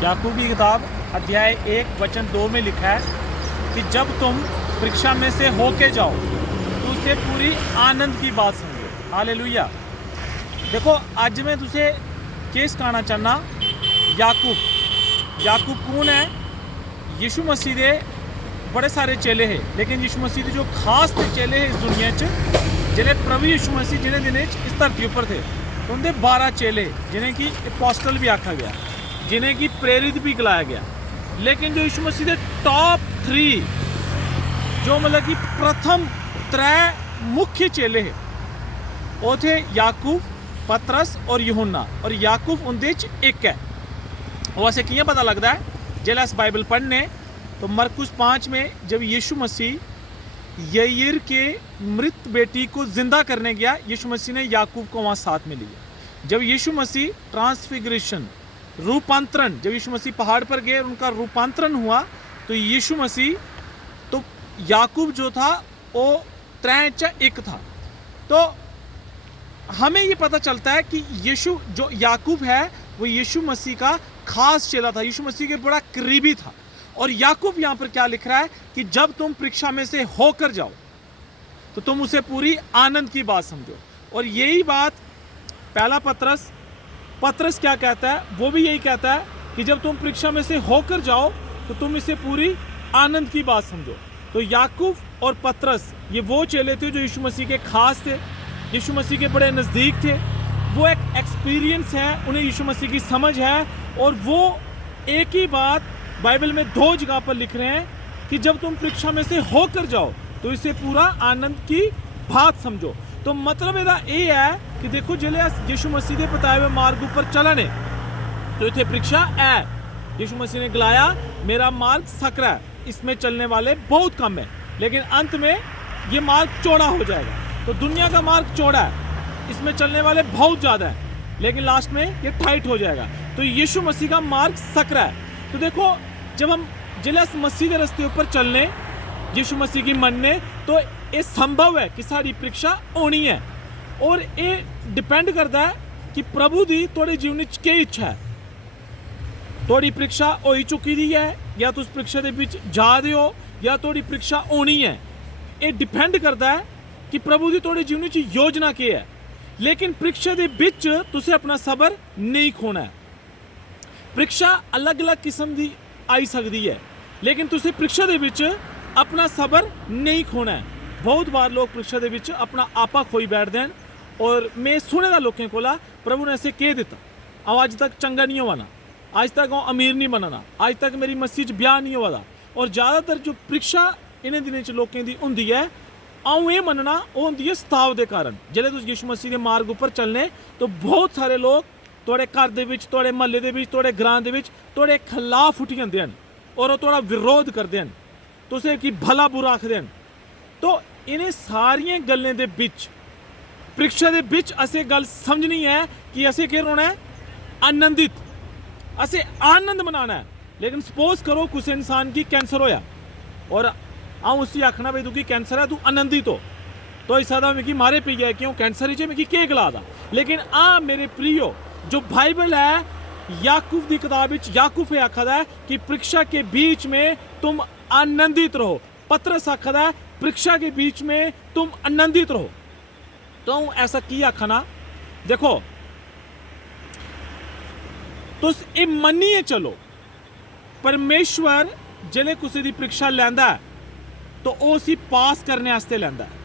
याकूब की किताब अध्याय 1 वचन 2 में लिखा है कि जब तुम परीक्षा में से होके जाओ तो उसे पूरी आनंद की बात समझो। हालेलुया। देखो अज मैं तुझे केस कहना चाहना याकूब कौन है? यीशु मसीह के बड़े सारे चेले हैं, लेकिन यीशु मसीह के जो खास चेले हैं इस दुनिया जिन्हें प्रभु यीशु मसीह जिन्हें दिन इस धरती उपर थे उनके 12 चेले जिन्हें कि अपोस्टल भी आखा गया, जिन्हें कि प्रेरित भी गलाया गया। लेकिन जो यीशु मसीह के टॉप 3 जो मतलब कि प्रथम 3 मुख्य चेले हैं वो थे याकूब, पतरस और यूहन्ना। और याकूब उनके एक है। वैसे किया पता लगता है जब अस बाइबल पढ़ने तो मरकुस 5 में जब यीशु मसीह यईर के मृत बेटी को जिंदा करने गया, यीशु मसीह ने याकूब को वहाँ साथ में लिया। जब यीशु मसीह ट्रांसफिगरेशन रूपांतरण, जब यीशु मसीह पहाड़ पर गए उनका रूपांतरण हुआ तो यीशु मसीह तो याकूब जो था वो 3 था। तो हमें ये पता चलता है कि यीशु जो याकूब है वो यीशु मसीह का खास चेला था, यीशु मसीह के बड़ा करीबी था। और याकूब यहाँ पर क्या लिख रहा है कि जब तुम परीक्षा में से होकर जाओ तो तुम उसे पूरी आनंद की बात समझो। और यही बात पहला पतरस क्या कहता है? वो भी यही कहता है कि जब तुम परीक्षा में से होकर जाओ तो तुम इसे पूरी आनंद की बात समझो। तो याकूब और पतरस ये वो चेले थे जो यीशु मसीह के खास थे, यीशु मसीह के बड़े नज़दीक थे। वो एक एक्सपीरियंस है, उन्हें यीशु मसीह की समझ है। और वो एक ही बात बाइबल में 2 जगह पर लिख रहे हैं कि जब तुम परीक्षा में से होकर जाओ तो इसे पूरा आनंद की बात समझो। तो मतलब ਇਹਦਾ ਇਹ है कि देखो जिले यीशु मसीह के बताए हुए मार्ग ऊपर चलने तो इतने परीक्षा है। यीशु मसीह ने गलाया मेरा मार्ग सकरा है, इसमें चलने वाले बहुत कम है, लेकिन अंत में ये मार्ग चौड़ा हो जाएगा। तो दुनिया का मार्ग चौड़ा है, इसमें चलने वाले बहुत ज़्यादा है, लेकिन लास्ट में ये टाइट हो जाएगा। तो यीशु मसीह का मार्ग सकरा है। तो देखो जब हम जिले मसीह के रस्ते ऊपर चलने, यीशु मसीह की मनने, तो ये संभव है कि सारी परीक्षा होनी है। और ये डिपेंड करता है कि प्रभु की थोड़े जीवन की इच्छा है। थोड़ी परीक्षा हो चुकी दी है या तो उस परीक्षा के बीच जा रहे हो या थोड़ी परीक्षा होनी है। ये डिपेंड करता है कि प्रभु की थोड़े जीवन की योजना क्या है। लेकिन परीक्षा के बीच तुसे अपना सबर नहीं खोना है। परीक्षा अलग अलग किस्म की आई सकती है, लेकिन तुसे परीक्षा के बीच अपना सबर नहीं खोना है। बहुत बार लोग परीक्षा के बीच अपना आपा खोई बैठते हैं। और मैं सुने दा लोगों को प्रभु ने ऐसे कह दिता आज तक चंगा नहीं होना, आज तक अमीर नहीं बनना, आज तक मेरी मसीह ब्याह नहीं हुआ। और ज़्यादातर जो परीक्षा इन्हें दिनों लोगों की होंगी है आऊँ ये मनना वो होंगी है सताव के कारण। जिले तुम यीशु मसीह के मार्ग उपर चलने तो बहुत सारे लोग थोड़े घर के थोड़े महल्ले के थोड़े ग्रां के थोड़े खिलाफ उठ जाते हैं और थोड़ा विरोध करते हैं, तो उसे कि भला बुरा आखते हैं। तो इन्हें सारिया गलों के बीच परीक्षा के बीच असें गल समझनी है कि असें क्या रोना है? आनंदित, असें आनंद मनाना है। लेकिन सपोज करो किसी इंसान की कैंसर होया और आऊँ उसकी आखना भाई तू की कैंसर है, तू आनंदित हो, तो इस दा मिगी मारे पी गया क्यों कैंसर ही मिगी के गला दा। लेकिन मेरे प्रियो जो बाइबल है याकूब की किताब याकूब है आखदा है कि परीक्षा के बीच में तुम आनंदित रहो। पतरस आखदा है परीक्षा के बीच में तुम आनंदित रहो। तो ऐसा की आखना देखो तो ये मनिए चलो परमेश्वर जिले किसी की परीक्षा लैंदा है तो उसी पास करने वास्ते लैंदा है।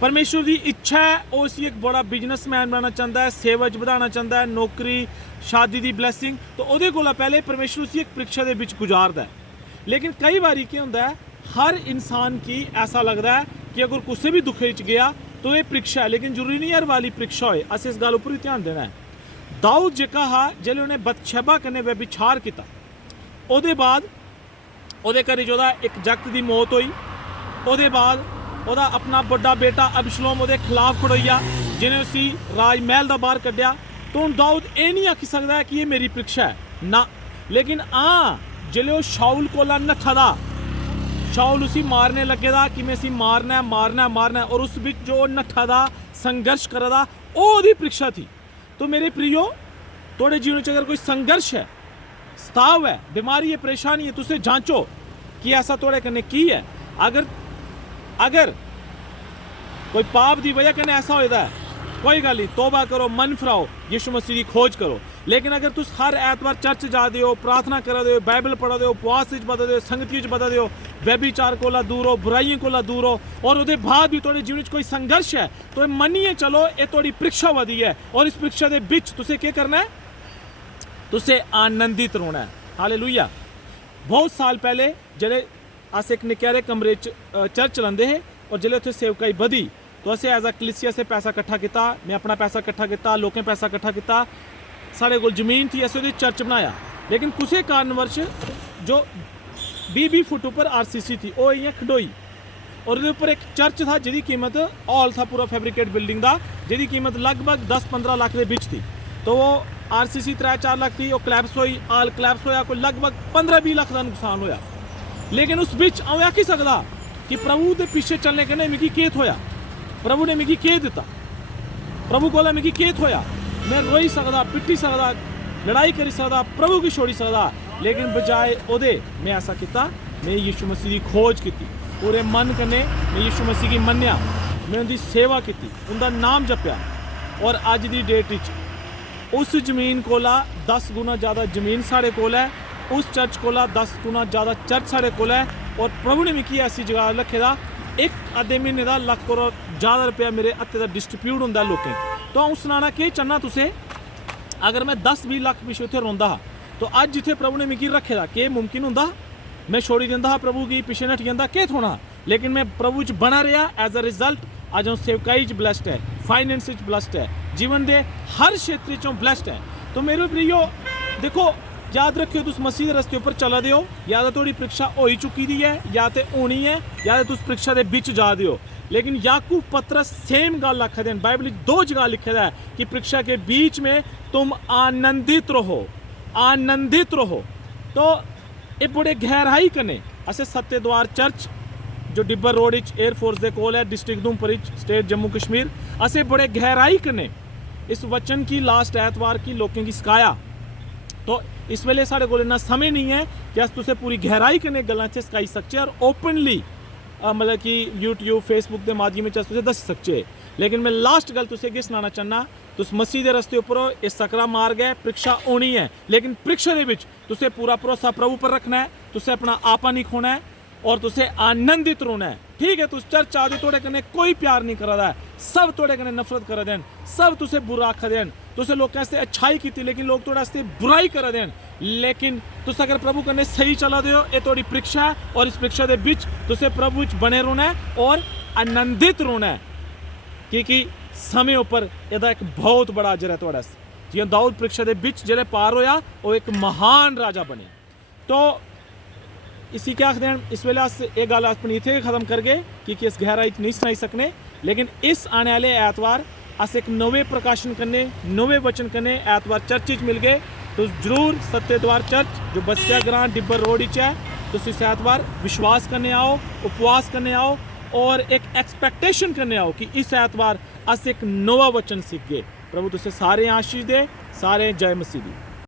परमेश्वर की इच्छा है वो इसी एक बड़ा बिजनेसमैन बनना चाहता है, सेवज बढ़ाना चाहता है, नौकरी शादी की ब्लैसिंग, तो वो कोला पहले परमेश्वर उसी एक परीक्षा के बीच गुजारता है। लेकिन कई बार क्या होता है हर इंसान की ऐसा लगता है कि अगर किसी भी दुखे गया तो ये परीक्षा है, लेकिन जरूरी नहीं हर वाली परीक्षा होए। अस इस गल उपर भी ध्यान देना है। दाऊद जेका हा जिले उन्हें बतशेबा कन्नै व्यभिचार किया ਉਹਦੇ बाद ਉਹਦੇ ਘਰ जो एक जगत की मौत हुई। ਉਹਦੇ बाद ਉਹਦਾ अपना बड़ा बेटा अबशलोम ਉਹਦੇ खिलाफ खड़ोइया जिन्हें उसी राजमहल का बाहर कढ़िया। तो हम दाऊद ये नहीं आखी सकता है कि ये मेरी परीक्षा है ना। लेकिन जिले वो शाउल कोला नठा दा, शाउल उसी मारने लगे दा कि मैं इसी मारना है मारना है मारना है, और उस बीच जो नठा दा संघर्ष करा दा वो परीक्षा थी। तो मेरे प्रियो थोड़े जीवन अगर कोई संघर्ष है, सताव है, बीमारी है, परेशानी है, तुसे जांचो कि ऐसा थोड़े कन्नै की है। अगर कोई पाप की वजह कन्नै ऐसा होएदा है, कोई गल नहीं, तौबा करो, मन फिराओ, यीशु मसीह की खोज करो। लेकिन अगर तुस हर ऐतवार चर्च जा दे हो, प्रार्थना करा दे हो, बाइबल पढ़ा दे हो, उपवास च बधा दे हो, संगति च बधा दे हो, व्यभिचार कोला दूर हो, बुराइयों कोला दूर हो, और उसके बाद भी थोड़े जीवन च कोई संघर्ष है, तो मन्निए चलो ये थोड़ी परीक्षा वधी है, और इस परीक्षा के बिच तुसे क्या करना है, तुसे आनंदित रोना है। हालेलुया। बहुत साल पहले जल्ले अस एक निक्के कमरे च चर्च चलाते हैं, और जल्ले उत्थे सेवकाई बधी तो असें एज अ कलीसिया से पैसा इकट्ठा किया, मैं अपना पैसा इकट्ठा किया, लोकें पैसा इकट्ठा किया, साढ़े कोल जमीन थी, असें उहदे चर्च बनाया। लेकिन कुछ कारणवश जो 20 फुट ऊपर RCC थी वो इ'यां खडोई, और उसके ऊपर एक चर्च था जिसकी कीमत, हॉल था पूरा फैब्रिकेट बिल्डिंग का, जिसकी कीमत लगभग 10-15 लाख के बीच थी। तो वो RCC 3-4 लाख थी, वो क्लैप्स हुई, आल क्लैप्स होया, कोई लगभग 15-20 लाख का नुकसान होया। लेकिन उस बिच अऊं आखी सकदा कि प्रभु के पीछे चलने कन्नै मिगी केह् थोया, प्रभु ने मिगी केह् दित्ता, प्रभु कोला मिगी केह् थोया। मैं रोई सकदा, पिट्टी सकदा, लड़ाई करी सकदा, प्रभु की छोड़ी सकदा, लेकिन बजाय ओहदे मैं ऐसा किया, मैं यीशु मसीह की खोज की, पूरे मन कन्नै मैं यीशु मसीह की मन्निया, मैं उनकी सेवा की, उनका नाम जपया, और अज की डेट उस जमीन कोला 10 गुना ज़्यादा जमीन साढ़े कोल है, उस चर्च कोला 10 गुना ज़्यादा चर्च साढ़े कोल है, और प्रभु ने मिगी ऐसी जगह रखे दा, एक अद्धे महीने का लख करोड़ ज़्यादा रुपया मेरे हत्थे का डिस्ट्रीब्यूट होंदा लोकें। तो अऊं सनाना केह् चाहना तुसें, अगर मैं 10-20 लाख पिछे उत्थे रोंदा हा, तो अज जिथे प्रभु ने मिगी रखे दा केह् मुमकिन होंदा, मैं छोड़ी दिंदा हा प्रभु की, पिछे नठी जंदा, केह् थोना। लेकिन मैं प्रभु च बना रहा, एज अ रिजल्ट अज अऊं सेवकाई च ब्लैसड है, फाइनेंस च ब्लैसड है, जीवन के हर क्षेत्र चों ब्लैसड है। तो मेरे प्रियो देखो, याद रखियो, तुस मसीह के रस्ते उपर चला दे हो, या तो थोड़ी परीक्षा हो चुकी दी है, या तो होनी है, या तो तुस परीक्षा के बिच जा दे हो। लेकिन याकूब पतरस सेम गल आखदे हैं, बाइबल 2 जगह लिखे है कि परीक्षा के बीच में तुम आनंदित रहो, आनंदित रहो। तो ये बड़े गहराई कने असें सत्य द्वार चर्च जो डिब्बर रोड एयरफोर्स के कोल है, डिस्ट्रिक्ट उधमपुर, स्टेट जम्मू कश्मीर, असें बड़े गहराई कने इस वचन की लास्ट ऐतवार की लोगों की सखाया। तो इस वेले साढ़े कोल इन्ना समय नहीं है कि अस तुसें पूरी गहराई कन्नै गल्लां च सखाई सकचे, और ओपनली मतलब कि यूट्यूब फेसबुक के माध्यम से तुसें दस सकचे। लेकिन मैं लास्ट गल तुसें केह् सनाना चाहना, तुस मसीह के रस्ते उपर हो, इस सकरा मार्ग है, परीक्षा होनी है, लेकिन परीक्षा के विच तुसें पूरा भरोसा प्रभु पर रखना है, तुसें अपना आपा नहीं खोना है, और तुसें आनंदित रोना है। ठीक है, तुस चर्च आदे थोड़े कन्नै कोई प्यार नहीं करा दा है, सब थोड़े कन्नै नफरत करा दे, सब तुसें बुरा आखा दे, तुसें लोकें आस्ते अच्छाई की, लेकिन लोग थोड़े आस्ते बुराई करा दे। लेकिन तुस अगर प्रभु कन्नै सही चला दे हो, ये थोड़ी परीक्षा है, और इस परीक्षा के बिच तुसें प्रभु च बने रोना है और आनंदित रोना है, क्योंकि समय उपर एदा एक बहुत बड़ा अजर है थोड़ा आस्ते। जियां दाऊद परीक्षा के बिच जेल्लै पार होया, वो एक महान राजा बने। तो इसी क्या आखदे हैं, इस वेले अस ये गल अपनी इत्थे खत्म करगे, क्योंकि इस गहराई नहीं सनाई सकने। लेकिन इस आने वाले ऐतवार अस एक नवे प्रकाशन करने, नवे वचन करने ऐतवार चर्च च मिल गए। तो जरूर सत्य द्वार चर्च जो बसिया ग्रां डिब्बर रोड है, तो इस ऐतवार विश्वास करने आओ, उपवास करने आओ, और एक एक्सपेक्टेशन करने आओ कि इस ऐतवार अस एक नवा वचन सीख गए। प्रभु तुसें सारे आशीष दे, सारे जय मसीह दी।